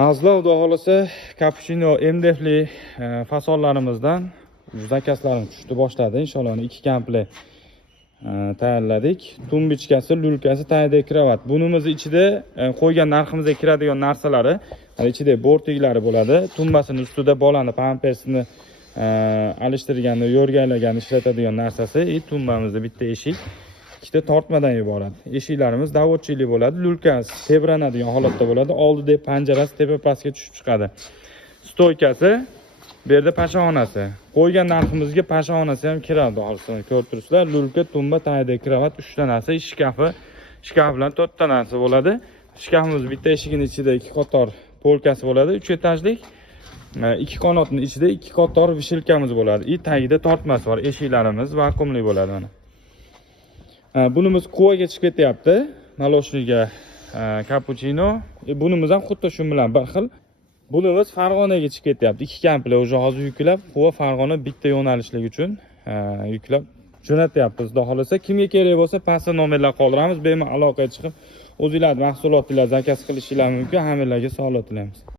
Azizlar, xudo xolasa Cappuccino MDF'li fasollarimizdan zakazlarimiz tushdi boshladi. Inshaalloh 2 komplet tayyorladik. Tumbichkasi, lulkasi, tayda kravat. Bunimiz ichida qo'ygan narximizga kiradigan narsalari, ichida bortiklari bo'ladi. Tumbasining ustida bolani pampersini alishtirganda, yo'rgaylagan ishlatadigan narsasi, tumbamizda bitta eshik, ikkita tortmadan iborat. Eshiklarimiz davodchilik bo'ladi. Lulkasi tebranadigan holatda bo'ladi. Oldida panjarasi tepa pastga tushib chiqadi. Stoykasi, bu yerda pashonasi. Qo'ygan narximizga pashonasi ham kiradi, hozir ko'rib turibsizlar. Lulka, tumba, tayda kravat 3 ta narsa, shkaf bilan 4 ta narsa bo'ladi. Shkafimiz bitta eshigining ichida 2 qator polkasi bo'ladi, 3 etajlik. 2 qanotning ichida 2 qator vishilkamiz bo'ladi. Tagida tortmasi bor. Eshiklarimiz vakuumli bo'ladi mana. Bunimiz Kuvaga chiqib ketyapti. Maloshliga Cappuccino. Bunimiz ham xuddi shu bilan bir xil. Bunimiz Farg'onaga chiqib ketyapti. 2 komplet o'sha hozir yuklab, Kuva Farg'ona bitta yo'nalishlik uchun yuklab jo'natyapmiz. Xudo xolasa, kimga kerak bo'lsa, pastda nomerlar qoldiramiz. Bemalol aloqaga chiqib, o'zingizlar mahsulotlar zakaz qilishingiz mumkin. Hammalarga sog'lik tilaymiz.